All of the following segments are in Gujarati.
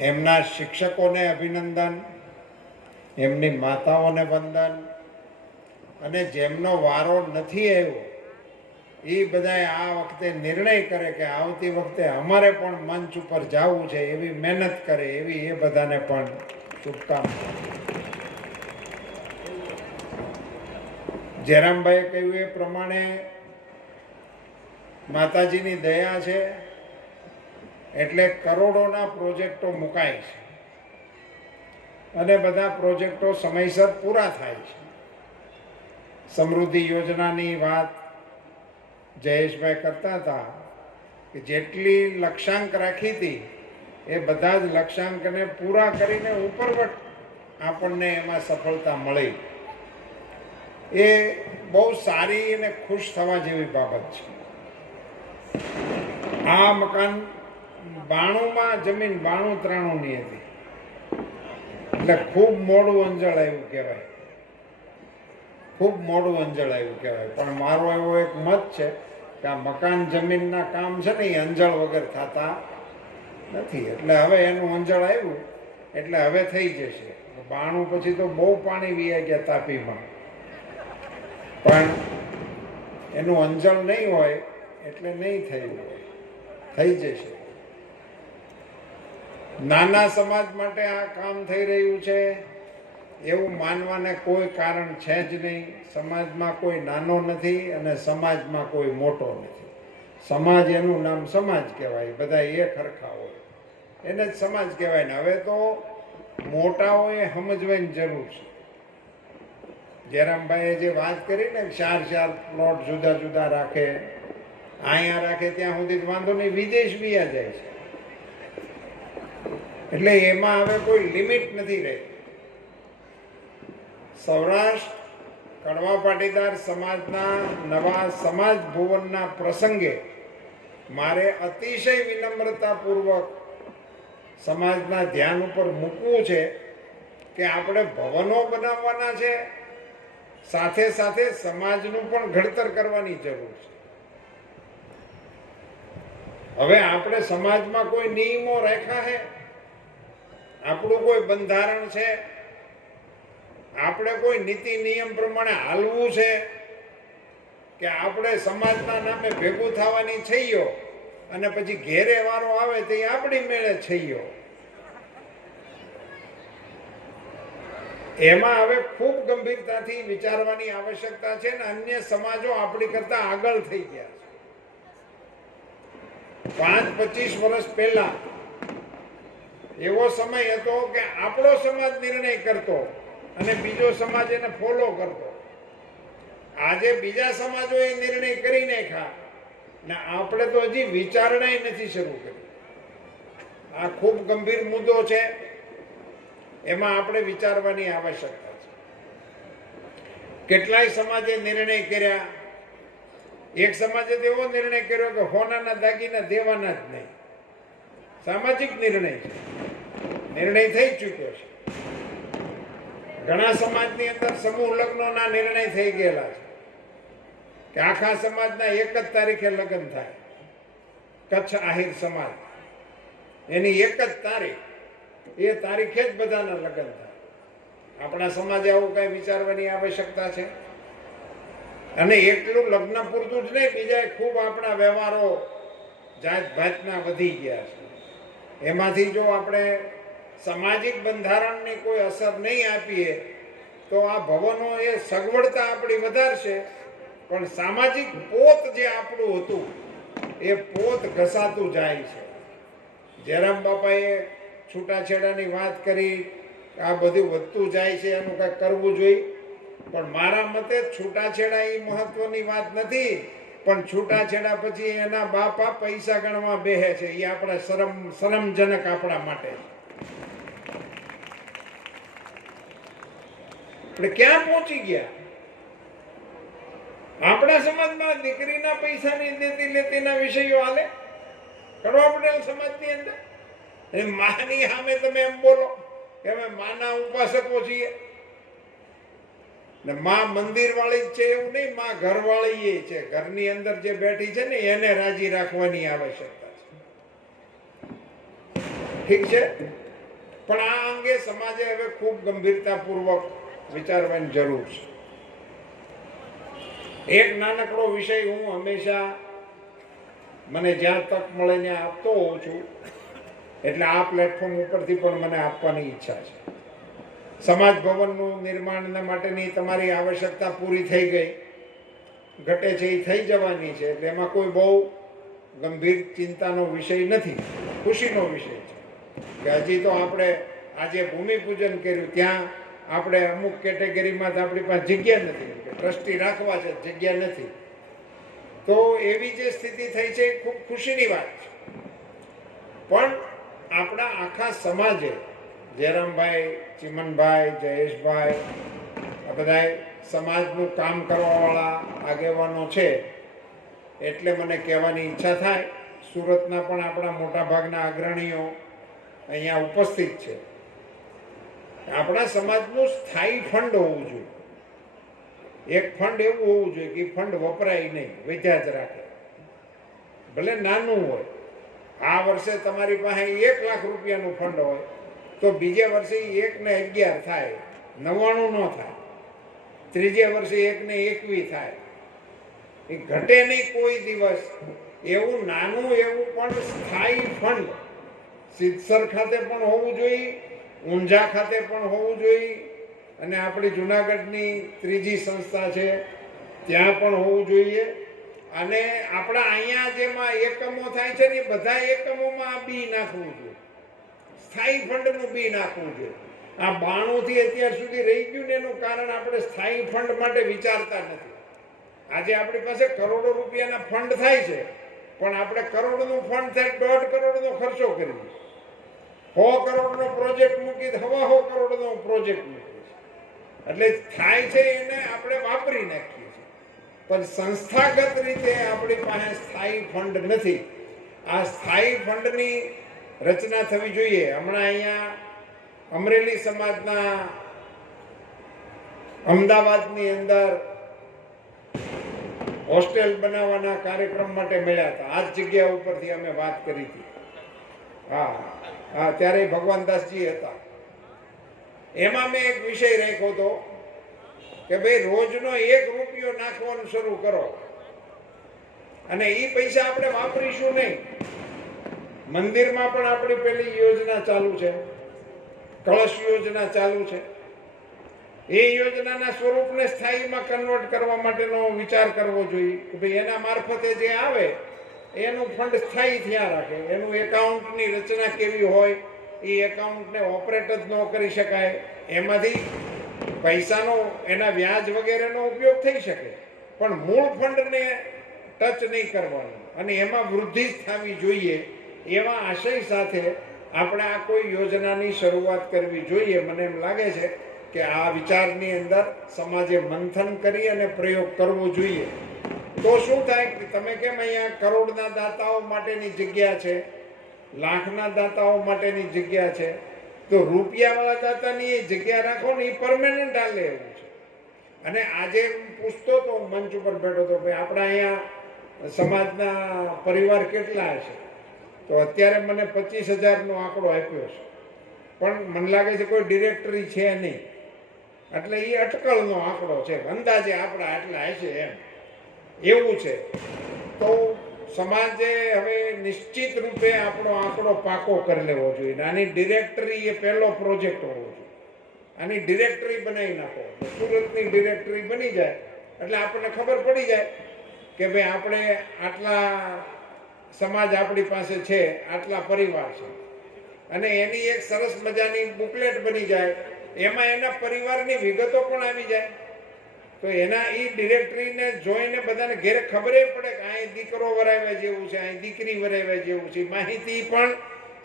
એમના શિક્ષકોને અભિનંદન, એમની માતાઓને વંદન અને જેમનો વારો નથી આવ્યો, એ બધાએ આ વખતે નિર્ણય કરે કે આવતી વખતે અમારે પણ મંચ ઉપર જવું છે, એવી મહેનત કરે, એવી એ બધાને પણ શુભકામના. જયરામભાઈએ કહ્યું એ પ્રમાણે માતાજીની દયા છે એટલે કરોડોના પ્રોજેક્ટો મુકાય છે. અને બધા પ્રોજેક્ટો સમયસર પૂરા થાય છે. સમૃદ્ધિ યોજનાની વાત જયેશભાઈ કરતા હતા કે જેટલી લક્ષ્યાંક રાખી હતી, એ બધા જ લક્ષ્યાંકને પૂરા કરીને ઉપરવટ આપણને એમાં સફળતા મળી. એ બહુ સારી અને ખુશ થવા જેવી બાબત છે. આ મકાન બાણુંમાં જમીન બાણું ત્રાણુંની હતી. એટલે ખૂબ મોડું અંજળ આવ્યું કહેવાય. ખૂબ મોડું અંજળ આવ્યું કહેવાય. પણ મારો એવો એક મત છે કે આ મકાન જમીનના કામ છે ને એ અંજળ વગર થતા નથી. એટલે હવે એનું અંજળ આવ્યું, એટલે હવે થઈ જશે. બાણું પછી તો બહુ પાણી વીયા ગયા તાપીમાં. પણ એનું અંજળ નહીં હોય, એટલે નહીં થયું હોય. થઈ જશે. નાના સમાજ માટે આ કામ થઈ રહ્યું છે. એવું માનવાને કોઈ કારણ છે જ નહીં. સમાજમાં કોઈ નાનો નથી અને સમાજમાં કોઈ મોટો નથી. સમાજ એનું નામ સમાજ કહેવાય. બધા એ ખરખા હોય. એને જ સમાજ કહેવાય. ને હવે તો મોટાઓએ સમજવાની જરૂર છે. જયરામભાઈએ જે વાત કરી ને ચાર ચાર પ્લોટ જુદા જુદા રાખે, અહીંયા રાખે, ત્યાં સુધી વાંધો નહીં. વિદેશ બી આ જાય છે. એટલે એમાં હવે કોઈ લિમિટ નથી રહી. સૌરાષ્ટ્ર, કડવા પાટીદાર સમાજના નવા સમાજ ભુવનના પ્રસંગે મારે અતિશય વિનમ્રતાપૂર્વક સમાજના ધ્યાન ઉપર મૂકવું છે કે આપણે ભવનો બનાવવાના છે. સાથે સાથે સમાજનું પણ ઘડતર કરવાની જરૂર છે. હવે આપણે સમાજમાં કોઈ નિયમો રાખ્યા છે આપણું કોઈ બંધારણ છે? આપણે કોઈ નીતિ નિયમ પ્રમાણે હાલવું છે? કે આપણે સમાજના નામે ભેગું થવાની છઈયો અને પછી ઘેરે વારો આવે તે આપણી મેળે છૈયો? એમાં હવે ખૂબ ગંભીરતાથી વિચારવાની આવશ્યકતા છે ને અન્ય સમાજો આપણી કરતા આગળ થઈ ગયા છે. પાંચ પચીસ વર્ષ પહેલા એવો સમય હતો કે આપણો સમાજ નિર્ણય કરતો અને બીજો સમાજ એને ફોલો કરતો. આજે બીજા સમાજો એ નિર્ણય કરી નાખ્યા ને આપણે તો હજી વિચારણા નથી શરૂ કરી. આ ખૂબ ગંભીર મુદ્દો છે, એમાં આપણે વિચારવાની આવશ્યકતા છે. કેટલાય સમાજે નિર્ણય કર્યા, એક સમાજે એવો નિર્ણય કર્યો કે હોનાના દાગીના દેવાના જ નહીં. સામાજિક નિર્ણય છે. નિર્ણય થઈ ચૂક્યો છે. ઘણા સમાજની અંદર સમૂહ લગ્નોના નિર્ણય થઈ ગયેલા છે. કે આખા સમાજના એક જ તારીખે લગ્ન થાય. કચ્છ આહિર સમાજ. એની એક જ તારીખ. એ તારીખે જ બધાના લગ્ન થાય. આપણા સમાજે આવું કઈ વિચારવાની આવશ્યકતા છે? અને એટલું લગ્ન પૂરતું જ નહીં બીજા ખૂબ આપણા વ્યવહારો જાત ભાતના વધી ગયા છે. એમાંથી જો આપણે સામાજિક બંધારણની કોઈ અસર નહીં આપીએ, તો આ ભવનો એ સગવડતા આપણી વધારશે. પણ સામાજિક પોત જે આપણું હતું, એ પોત ઘસાતું જાય છે. જયરામ બાપાએ છૂટાછેડાની વાત કરી, આ બધું વધતું જાય છે, એનું કંઈક કરવું જોઈએ. પણ મારા મતે છૂટાછેડા એ મહત્વની વાત નથી, પણ છૂટાછેડા પછી એના બાપા પૈસા ગણવા બેહે છે. એ આપણા શરમ, શરમજનક આપણા માટે છે. આપણે ક્યાં પહોંચી ગયા? આપણા સમાજમાં દીકરીના પૈસાની દેતી લેતીના વિષયો હાલે? કડવા પટેલ સમાજની અંદર. એ માની સામે તમે એમ બોલો કે અમે માના ઉપાસકો છીએ. ને માં મંદિર વાળી છે એવું નહીં, માં ઘર વાળી એ છે. ઘરની અંદર જે બેઠી છે ને, એને રાજી રાખવાની આવશ્યકતા છે. ઠીક છે? પણ આ અંગે સમાજે હવે ખૂબ ગંભીરતાપૂર્વક વિચારવાની જરૂર છે. એક નાનકડો વિષય હું હંમેશા મને જ્યાં તક મળે ત્યાં આપતો હોઉં છું, એટલે આ પ્લેટફોર્મ ઉપરથી પણ મને આપવાની ઈચ્છા છે. સમાજ ભવનનું નિર્માણના માટેની તમારી આવશ્યકતા પૂરી થઈ ગઈ. ઘટે છે એ થઈ જવાની છે, એટલે એમાં કોઈ બહુ ગંભીર ચિંતાનો વિષય નથી, ખુશીનો વિષય છે. કે હજી તો આપણે આજે ભૂમિપૂજન કર્યું, ત્યાં આપણે અમુક કેટેગરીમાં તો આપણી પાસે જગ્યા નથી ટ્રસ્ટી રાખવા છે, જગ્યા નથી. તો એવી જે સ્થિતિ થઈ છે ખૂબ ખુશીની વાત છે. પણ આપણા આખા સમાજે જયરામભાઈ, ચિમનભાઈ, જયેશભાઈ, આ બધા સમાજનું કામ કરવાવાળા આગેવાનો છે, એટલે મને કહેવાની ઈચ્છા થાય. સુરતના પણ આપણા મોટા ભાગના અગ્રણીઓ અહીંયા ઉપસ્થિત છે. આપણા સમાજનું સ્થાયી ફંડ હોવું જોઈએ. એક ફંડ એવું હોવું જોઈએ કે ફંડ વપરાય નહીં વધ્યા જ રાખે. ભલે નાનું હોય, આ વર્ષે તમારી પાસે એક લાખ રૂપિયાનું ફંડ હોય, તો બીજે વર્ષે એક ને અગિયાર થાય, નવ્વાણું ન થાય. ત્રીજે વર્ષે એક ને એકવી થાય. એ ઘટે નહીં કોઈ દિવસ. એવું નાનું એવું પણ સ્થાયી ફંડ સિદ્ધસર ખાતે પણ હોવું જોઈએ, ઊંઝા ખાતે પણ હોવું જોઈએ અને આપણી જુનાગઢની ત્રીજી સંસ્થા છે, ત્યાં પણ હોવું જોઈએ. અને આપણા અહીંયા જેમાં એકમો થાય છે ને બધા એકમોમાં બી નાખવું જોઈએ. સ્થાયી ફંડનું બી નાખવું જોઈએ. આ બાણુંથી અત્યાર સુધી રહી ગયું ને એનું કારણ આપણે સ્થાયી ફંડ માટે વિચારતા નથી. આજે આપણી પાસે કરોડો રૂપિયાના ફંડ થાય છે. પણ આપણે કરોડનું ફંડ થાય, દોઢ કરોડનો ખર્ચો કરીએ. સો કરોડનો પ્રોજેક્ટ મૂકી હવા સો કરોડનો પ્રોજેક્ટ મૂકી એટલે થાય છે એને આપણે વાપરી નાખીએ છીએ. પણ સંસ્થાગત રીતે આપણી પાસે સ્થાયી ફંડ નથી. આ સ્થાયી ફંડની રચના થવી જોઈએ. હમણાં અહીંયા અમરેલી સમાજના અમદાવાદની અંદર હોસ્ટેલ બનાવવાના કાર્યક્રમ માટે મળ્યા હતા. આ જ જગ્યા ઉપરથી અમે વાત કરી હતી. હા હા ત્યારે ભગવાનદાસજી હતા. એમાં મેં એક વિષય રાખ્યો હતો કે ભાઈ રોજનો એક રૂપિયો નાખવાનું શરૂ કરો. અને એ પૈસા આપણે વાપરીશું નહીં. મંદિરમાં પણ આપણી પેલી યોજના ચાલુ છે. કળશ યોજના ચાલુ છે. એ યોજનાના સ્વરૂપને સ્થાયીમાં કન્વર્ટ કરવા માટેનો વિચાર કરવો જોઈએ કે ભાઈ એના મારફતે જે આવે, એનું ફંડ સ્થાયી થયા રાખે. એનું એકાઉન્ટની રચના કેવી હોય, એ એકાઉન્ટને ઓપરેટ જ ન કરી શકાય. એમાંથી પૈસાનો, એના વ્યાજ વગેરેનો ઉપયોગ થઈ શકે. પણ મૂળ ફંડને ટચ નહીં કરવાનું. અને એમાં વૃદ્ધિ જ થવી જોઈએ. એવા આશય સાથે આપણે આ કોઈ યોજનાની શરૂઆત કરવી જોઈએ. મને એમ લાગે છે કે આ વિચારની અંદર સમાજે મંથન કરી અને પ્રયોગ કરવો જોઈએ. તો શું થાય કે તમે કેમ અહીંયા કરોડના દાતાઓ માટેની જગ્યા છે? લાખના દાતાઓ માટેની જગ્યા છે? તો રૂપિયાવાળા દાતાની એ જગ્યા રાખો ને એ પરમેનન્ટ હાલે એવું છે. અને આજે હું પૂછતો તો મંચ ઉપર બેઠો હતો કે આપણા અહીંયા સમાજના પરિવાર કેટલા હશે તો અત્યારે મને પચીસ હજારનો આંકડો આપ્યો છે. પણ મને લાગે છે કોઈ ડિરેક્ટરી છે નહીં. એટલે એ અટકળનો આંકડો છે, અંદાજે આપણા આટલા હશે એમ. એવું છે. તો સમાજે હવે નિશ્ચિત રૂપે આપણો આંકડો પાકો કરી લેવો જોઈએ આની ડિરેક્ટરી એ પહેલો પ્રોજેક્ટ હોવો જોઈએ. આની ડિરેક્ટરી બનાવી નાખો. સુરતની ડિરેક્ટરી બની જાય. એટલે આપણને ખબર પડી જાય કે ભાઈ આપણે આટલા સમાજ આપણી પાસે છે, આટલા પરિવાર છે. અને એની એક સરસ મજાની બુકલેટ બની જાય. એમાં એના પરિવારની વિગતો પણ આવી જાય. તો એના એ ડિરેક્ટરીને જોઈને બધાને ઘેર ખબર પડે કે અહીં દીકરો વરાવ્યા જેવું છે અહીં દીકરી વરાવ્યા જેવું છે. માહિતી પણ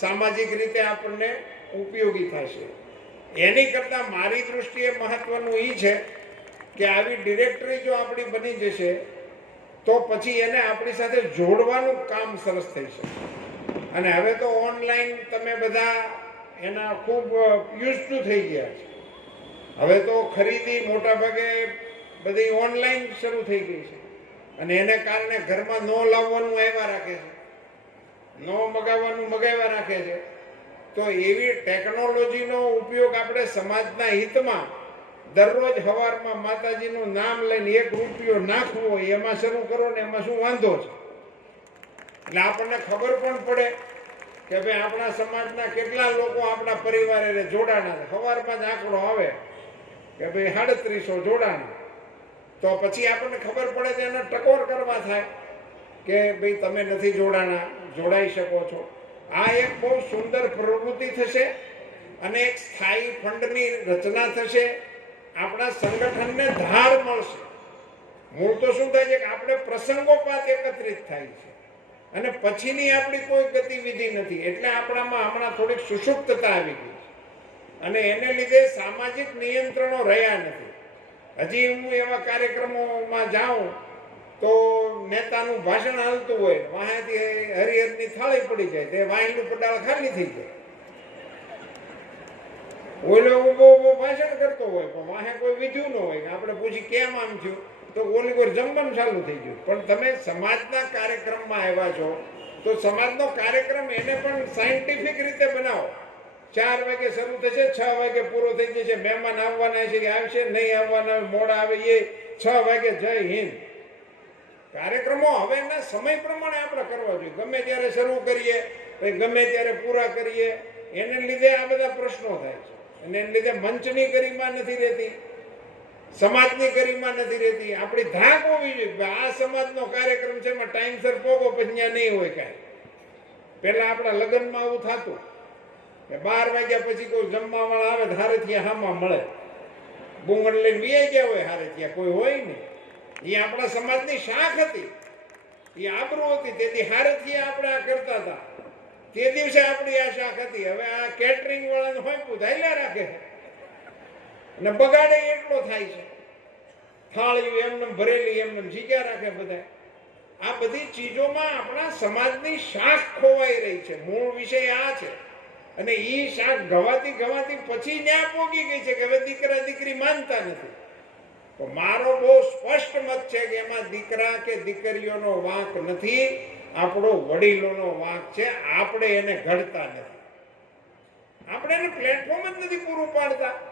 સામાજિક રીતે આપણને ઉપયોગી થશે. એની કરતાં મારી દૃષ્ટિએ મહત્વનું એ છે કે આવી ડિરેક્ટરી જો આપણી બની જશે, તો પછી એને આપણી સાથે જોડવાનું કામ સરસ થઈ શકે. અને હવે તો ઓનલાઈન તમે બધા એના ખૂબ યુઝ ટુ થઈ ગયા. છે હવે તો ખરીદી મોટા ભાગે બધી ઓનલાઈન શરૂ થઈ ગઈ છે. અને એને કારણે ઘરમાં ન લાવવાનું આવ્યા રાખે છે. ન મગાવવાનું મગાવ્યા રાખે છે. તો એવી ટેકનોલોજીનો ઉપયોગ આપણે સમાજના હિતમાં દરરોજ સવારમાં માતાજીનું નામ લઈને એક રૂપિયો નાખવો, એમાં શરૂ કરો ને એમાં શું વાંધો છે? એટલે આપણને ખબર પણ પડે કે ભાઈ, આપણા સમાજના કેટલા લોકો આપણા પરિવારે જોડાણા છે? સવારમાં જ આંકડો આવે કે ભાઈ સાડત્રીસો જોડાણા. તો પછી આપણને ખબર પડે તો એને ટકોર કરવા થાય કે ભાઈ, તમે નથી જોડાણા, જોડાઈ શકો છો. આ એક બહુ સુંદર પ્રવૃત્તિ થશે અને એક સ્થાયી ફંડની રચના થશે. આપણા સંગઠનને ધાર મળશે. મૂળ તો શું થાય છે કે આપણે પ્રસંગોપાત એકત્રિત થાય છે. અને પછીની આપણી કોઈ ગતિવિધિ નથી. એટલે આપણામાં હમણાં થોડીક સુષુપ્તતા આવી ગઈ અને એને લીધે સામાજિક નિયંત્રણો રહ્યા નથી. હજી હું એવા કાર્યક્રમોમાં જાઉં તો નેતાનું ભાષણ હાલતું હોય, વાંહેથી હરિહરની થાળી પડી જાય, તે વાંહેનું પડાળ ખાલી થઈ જાય. ઓલો ઊભો ઊભો ભાષણ કરતો હોય, પણ વાહે કોઈ વિધ્યું ન હોય. આપણે પૂછી કેમ આમ થયું? તો ઓલી કોઈ જમવાનું ચાલુ થઈ ગયું. પણ તમે સમાજના કાર્યક્રમમાં આવ્યા છો, તો સમાજનો કાર્યક્રમ એને પણ સાયન્ટિફિક રીતે બનાવો. ચાર વાગે શરૂ થશે, છ વાગે પૂરો થઈ જશે. મહેમાન આવવાના છે કે આવશે, નહીં આવવાના, મોડા આવે એ, છ વાગે જય હિન્દ. કાર્યક્રમો હવેના સમય પ્રમાણે આપણે કરવા જોઈએ. ગમે ત્યારે શરૂ કરીએ ગમે ત્યારે પૂરા કરીએ, એને લીધે આ બધા પ્રશ્નો થાય છે. અને એને લીધે મંચની ગરિમા નથી રહેતી. સમાજની ગરિમા નથી રહેતી. આપણી ધાક હોવી જોઈએ આ સમાજનો કાર્યક્રમ છે એમાં ટાઈમસર પોગો, પછી ત્યાં નહીં હોય કાંઈ. પહેલાં આપણા લગ્નમાં આવું થતું બાર વાગ્યા પછી કોઈ જમવા વાળા આવે હારે ત્યાં હામાં મળે. બુંગણ લઈને વી ગયા હોય હારેથી કોઈ હોય નહીં. એ આપણા સમાજની શાખ હતી. એ આબરૂ હતી. તેથી હારેથી આપણે આ કરતા હતા. તે દિવસે આપણી આ શાખ હતી. હવે આ કેટરિંગ વાળાને હોય પૂછાયેલા રાખે. અને બગાડે એટલો થાય છે. થાળીઓ એમને ભરેલી એમને જીગ્યા રાખે બધા. આ બધી ચીજોમાં આપણા સમાજની શાખ ખોવાઈ રહી છે. મૂળ વિષય આ છે. અને એ શાખ ગવાતી ગવાતી પછી ન્યા પોગી ગઈ છે કે હવે દીકરા દીકરી માનતા નથી. તો મારો બહુ સ્પષ્ટ મત છે કે એમાં દીકરા કે દીકરીઓનો વાંક નથી. આપણો વડીલોનો વાંક છે. આપણે એને ઘડતા નથી. આપણે એને પ્લેટફોર્મ જ નથી પૂરું પાડતા.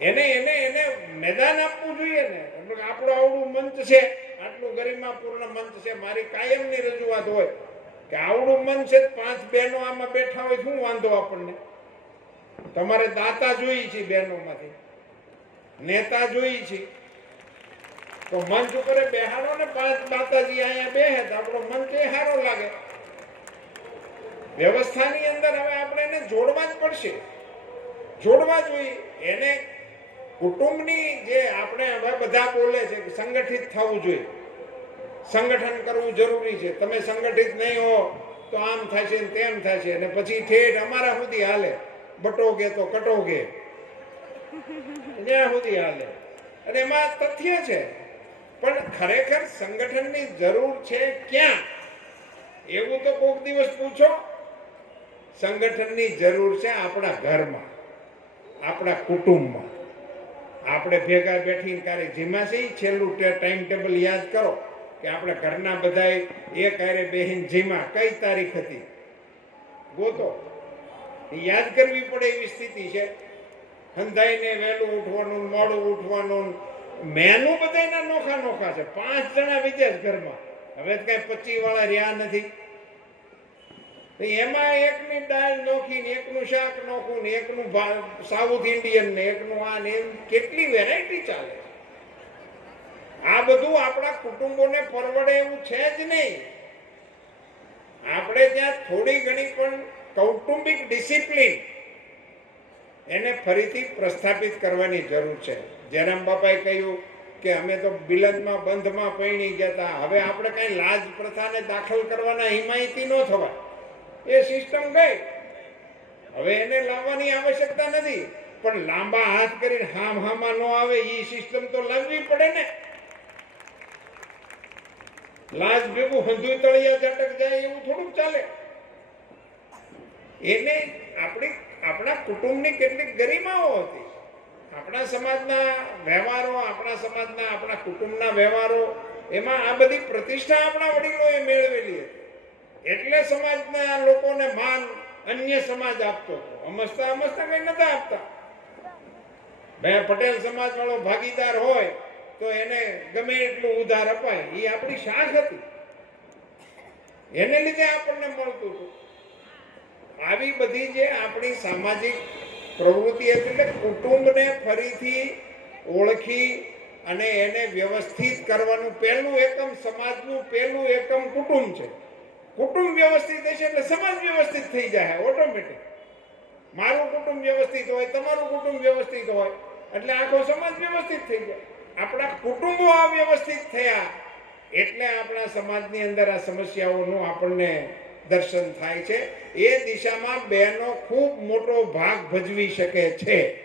એને એને એને મેદાન આપવું જોઈએ ને. એટલે આપણો આવડું મંચ છે, આટલું ગરિમાપૂર્ણ મંચ છે, મારી કાયમની રજૂઆત હોય કે આવડું મન છે, પાંચ બહેનો આમાં બેઠા હોય, શું વાંધો આપણને? તમારે દાતા જોઈ છે બહેનોમાંથી. નેતા જોઈ છે. તો મંચ ઉપર બેહાડો ને, પાંચ માતાજી અહીંયા બેહે તો આપણો મન એ સારો લાગે. વ્યવસ્થાની અંદર હવે આપણે એને જોડવા જ પડશે. જોડવા જોઈએ. એને કુટુંબની જે આપણે હવે બધા બોલે છે સંગઠિત થવું જોઈએ. સંગઠન કરવું જરૂરી છે. તમે સંગઠિત નહીં હો તો આમ થશે ને તેમ થશે અને પછી ઠેઠ અમારા સુધી હાલે. બટોગે તો કટોગે. ત્યાં સુધી હાલે. અને એમાં તથ્ય છે. પણ ખરેખર સંગઠનની જરૂર છે ક્યાં? એવું તો કોઈક દિવસ પૂછો. સંગઠનની જરૂર છે આપણા ઘરમાં. આપણા કુટુંબમાં. આપણે ભેગા બેઠીને ક્યારે જીમા છે છેલ્લું ટાઈમ ટેબલ યાદ કરો કે આપણે ઘરના બધાય એક ક્યારે બેહીન જીમા કઈ તારીખ હતી? ગોતો. યાદ કરવી પડે એવી સ્થિતિ છે. હંધાઈને વહેલું ઉઠવાનું, મોડું ઉઠવાનું. મેનુ બધાયના નોખા નોખા છે. પાંચ જણા વિદેશ ઘરમાં હવે તો કઈ પચી વાળા રહ્યા નથી. એમાં એકની દાળ નોખી ને એકનું શાક નોખું ને એકનું સાઉથ ઇન્ડિયન ને એકનું આ ને કેટલી વેરાયટી ચાલે આ બધું આપણા કુટુંબોને પરવડે એવું છે જ નહીં. આપણે ત્યાં થોડી ઘણી પણ કૌટુંબિક ડિસિપ્લિન એને ફરીથી પ્રસ્થાપિત કરવાની જરૂર છે. જયરામ બાપાએ કહ્યું કે અમે તો બિલંદમાં બંધમાં પૈણી ગયા હતા. હવે આપણે કઈ લાજ પ્રથાને દાખલ કરવાના હિમાયતી ન થવા એ સિસ્ટમ ગઈ. હવે એને લાવવાની આવશ્યકતા નથી. પણ લાંબા હાથ કરીને હામ હામાં ન આવે એ સિસ્ટમ તો લાવવી પડે ને. લાજ ભેગું હંધુય તળિયા ઝટક જાય એવું થોડુંક ચાલે. એને આપણી, આપણા કુટુંબની કેટલીક ગરિમાઓ હતી. આપણા સમાજના વ્યવહારો, આપણા સમાજના, આપણા કુટુંબના વ્યવહારો, એમાં આ બધી પ્રતિષ્ઠા આપણા વડીલોએ મેળવેલી હતી. એટલે સમાજના લોકોને માન અન્ય સમાજ આપતો હતો. અમસ્તા અમસ્તા કઈ નતા આપતા. ભાઈ પટેલ સમાજ વાળો ભાગીદાર હોય તો એને ગમે એટલું ઉધાર અપાય. એ આપણી શાખ હતી. એને લીધે આપણને મળતું હતું. આવી બધી જે આપણી સામાજિક પ્રવૃત્તિ હતી એટલે કુટુંબને ફરીથી ઓળખી અને એને વ્યવસ્થિત કરવાનું પહેલું એકમ સમાજનું પહેલું એકમ કુટુંબ છે. કુટુંબ વ્યવસ્થિત હશે એટલે સમાજ વ્યવસ્થિત થઈ જાય ઓટોમેટિક. મારું કુટુંબ વ્યવસ્થિત હોય, તમારું કુટુંબ વ્યવસ્થિત હોય, એટલે આખો સમાજ વ્યવસ્થિત થઈ જાય. આપણા કુટુંબો અવ્યવસ્થિત થયા એટલે આપણા સમાજની અંદર આ સમસ્યાઓનું આપણને દર્શન થાય છે. એ દિશામાં બહેનો ખૂબ મોટો ભાગ ભજવી શકે છે.